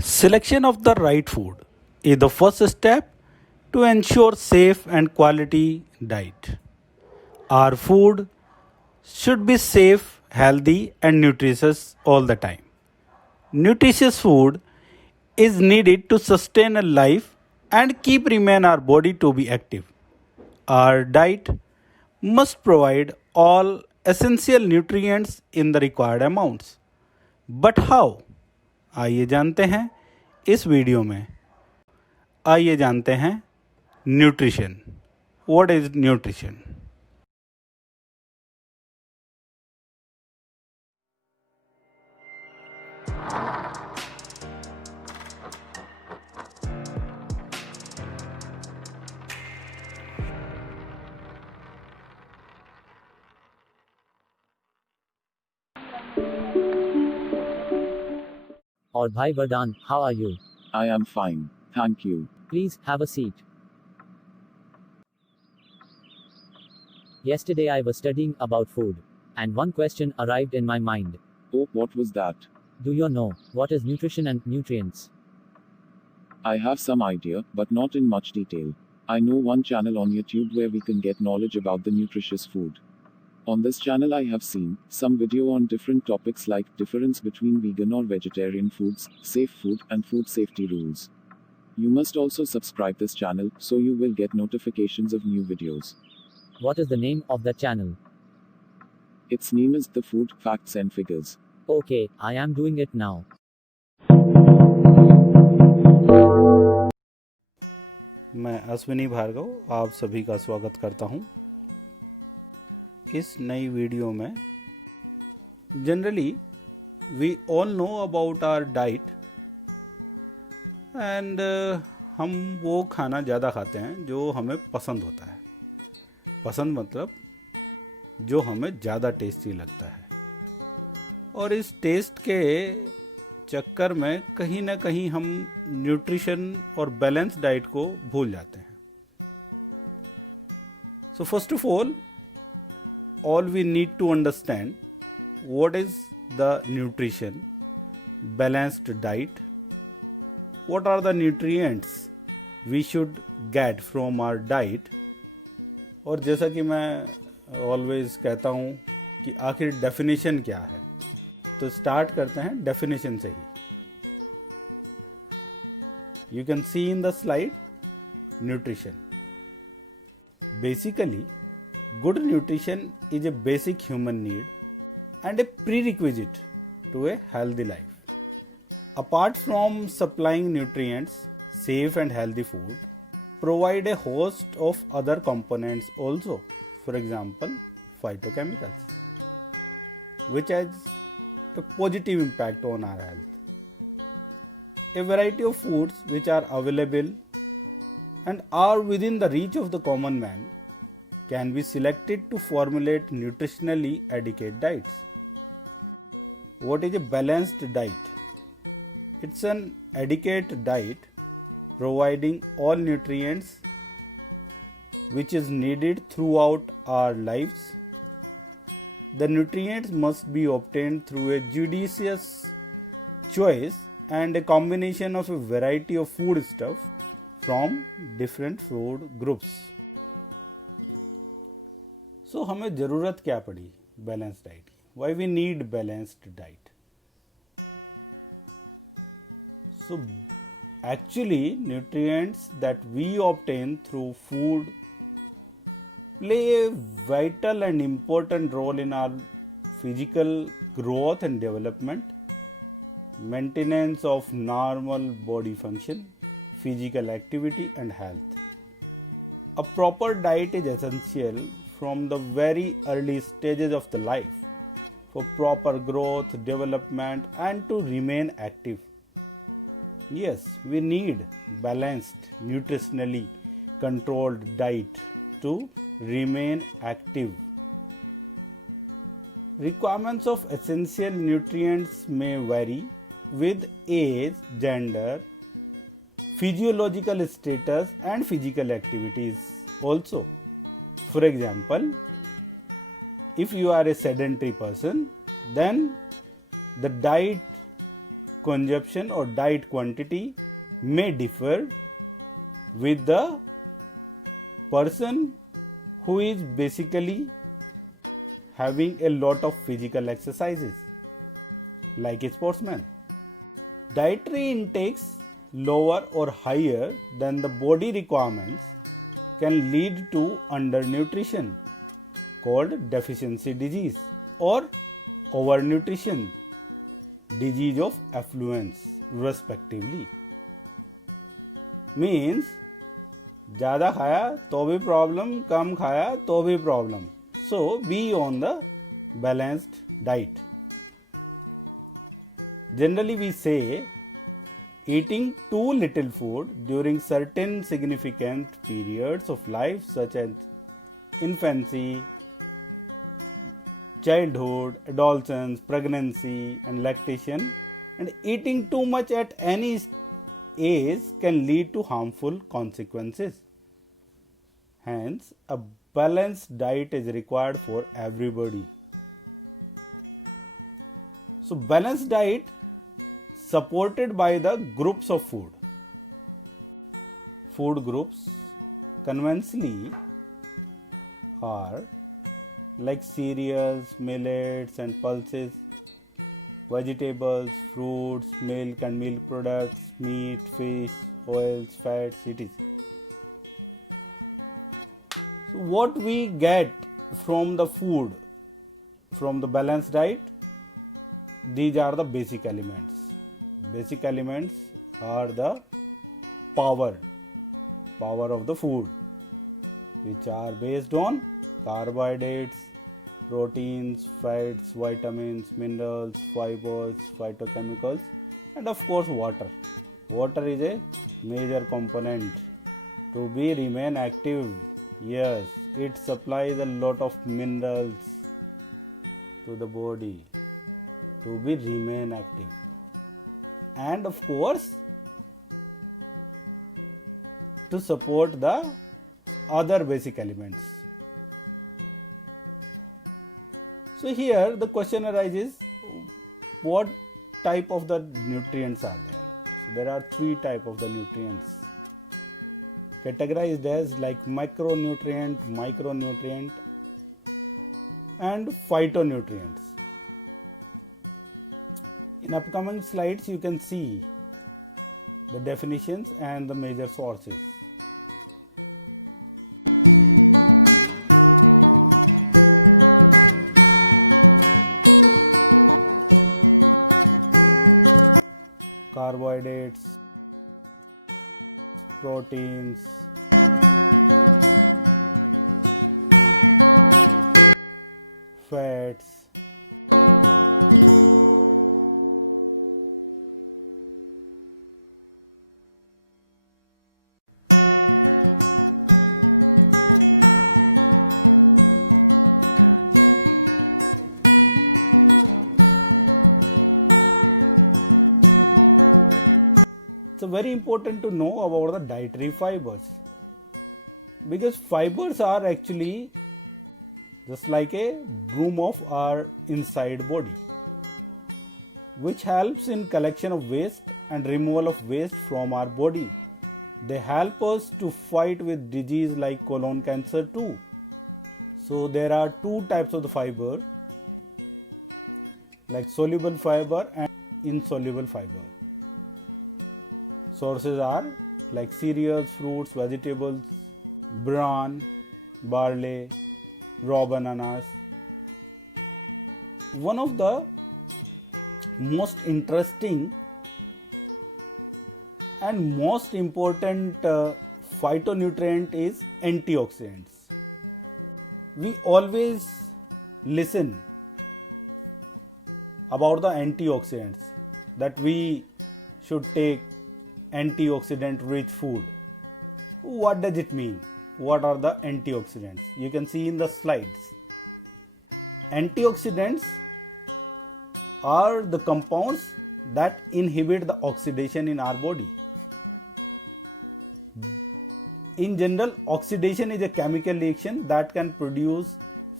Selection of the right food is the first step to ensure safe and quality diet. Our food should be safe, healthy and nutritious all the time. Nutritious food is needed to sustain a life and keep remain our body to be active. Our diet must provide all essential nutrients in the required amounts. But how? आइए जानते हैं इस video में। आइए जानते हैं nutrition. What is nutrition? Or Bhai Vardhan, how are you? I am fine, thank you. Please, have a seat. Yesterday I was studying about food. And one question arrived in my mind. Oh, what was that? Do you know what is nutrition and nutrients? I have some idea, but not in much detail. I know one channel on YouTube where we can get knowledge about the nutritious food. On this channel I have seen some video on different topics like difference between vegan or vegetarian foods, safe food, and food safety rules. You must also subscribe this channel so you will get notifications of new videos. What is the name of that channel? Its name is The Food Facts and Figures. Okay, I am doing it now. मैं अश्विनी भार्गव आप सभी का स्वागत करता हूं इस नई video में। Generally we all know about our diet and हम वो खाना ज़्यादा खाते हैं जो हमें पसंद होता है। पसंद मतलब जो हमें ज़्यादा टेस्टी लगता है, और इस टेस्ट के चक्कर में कहीं ना कहीं हम न्यूट्रिशन और बैलेंस डाइट को भूल जाते हैं। So first of all we need to understand what is the nutrition, balanced diet, what are the nutrients we should get from our diet। और जैसा कि मैं ऑलवेज कहता हूँ कि आखिर डेफिनेशन क्या है, तो स्टार्ट करते हैं डेफिनेशन से ही। You can see in the slide nutrition. Basically good nutrition is a basic human need and a prerequisite to a healthy life. Apart from supplying nutrients, safe and healthy food provide a host of other components also. For example, phytochemicals, which has a positive impact on our health. A variety of foods which are available and are within the reach of the common man can be selected to formulate nutritionally adequate diets. What is a balanced diet? It's an adequate diet providing all nutrients which is needed throughout our lives. The nutrients must be obtained through a judicious choice and a combination of a variety of foodstuffs from different food groups. So हमें ज़रूरत क्या पड़ी balance diet की? Why we need balanced diet? So actually nutrients that we obtain through food play a vital and important role in our physical growth and development, maintenance of normal body function, physical activity and health. A proper diet is essential from the very early stages of the life for proper growth, development and to remain active. Yes, we need balanced, nutritionally controlled diet to remain active. Requirements of essential nutrients may vary with age, gender, physiological status and physical activities also. For example, if you are a sedentary person, then the diet consumption or diet quantity may differ with the person who is basically having a lot of physical exercises, like a sportsman. Dietary intakes lower or higher than the body requirements can lead to undernutrition, called deficiency disease, or overnutrition, disease of affluence, respectively. Means ज़्यादा खाया तो भी problem, कम खाया तो भी problem. So be on the balanced diet. Generally we say eating too little food during certain significant periods of life such as infancy, childhood, adolescence, pregnancy and lactation, and eating too much at any age can lead to harmful consequences. Hence, a balanced diet is required for everybody. So, balanced diet supported by the groups of food. Food groups conventionally are like cereals, millets and pulses, vegetables, fruits, milk and milk products, meat, fish, oils, fats, etc. So what we get from the food, from the balanced diet, these are the basic elements. Basic elements are the power of the food, which are based on carbohydrates, proteins, fats, vitamins, minerals, fibers, phytochemicals, and of course water. Water is a major component to be remain active. Yes, it supplies a lot of minerals to the body to be remain active, and of course to support the other basic elements. So here the question arises, what type of the nutrients are there? So there are three types of the nutrients, categorized as like macronutrient, micronutrient and phytonutrients. In upcoming slides you can see the definitions and the major sources. Carbohydrates, proteins, fats, very important to know about the dietary fibers, because fibers are actually just like a broom of our inside body, which helps in collection of waste and removal of waste from our body. They help us to fight with disease like colon cancer too. So there are two types of the fiber, like soluble fiber and insoluble fiber. Sources are like cereals, fruits, vegetables, bran, barley, raw bananas. One of the most interesting and most important phytonutrient is antioxidants. We always listen about the antioxidants, that we should take antioxidant rich food. What does it mean? What are the antioxidants? You can see in the slides. Antioxidants are the compounds that inhibit the oxidation in our body. In general, oxidation is a chemical reaction that can produce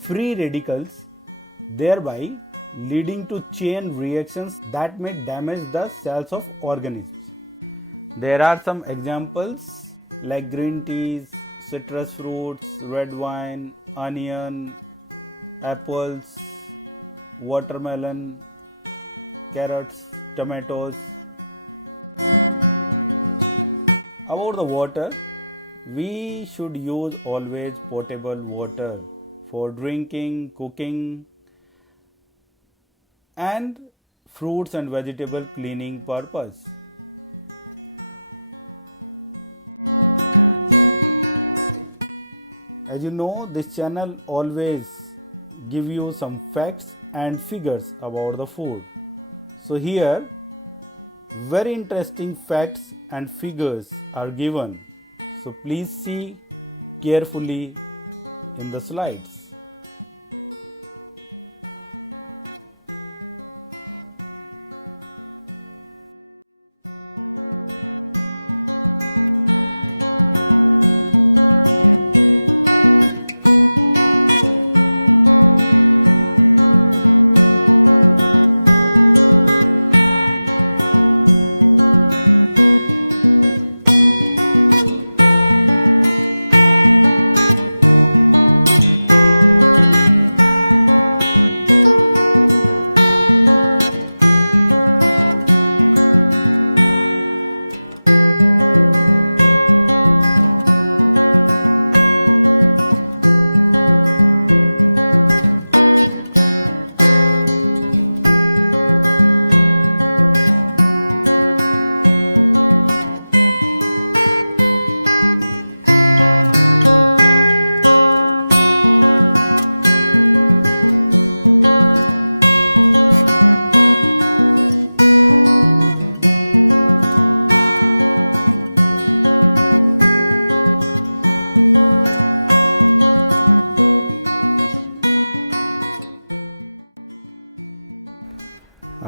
free radicals, thereby leading to chain reactions that may damage the cells of organisms. There are some examples like green teas, citrus fruits, red wine, onion, apples, watermelon, carrots, tomatoes. About the water, we should use always potable water for drinking, cooking, and fruits and vegetable cleaning purpose. As you know, this channel always give you some facts and figures about the food. So here very interesting facts and figures are given. So please see carefully in the slides.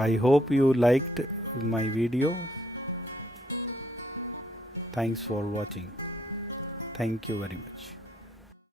I hope you liked my video. Thanks for watching. Thank you very much.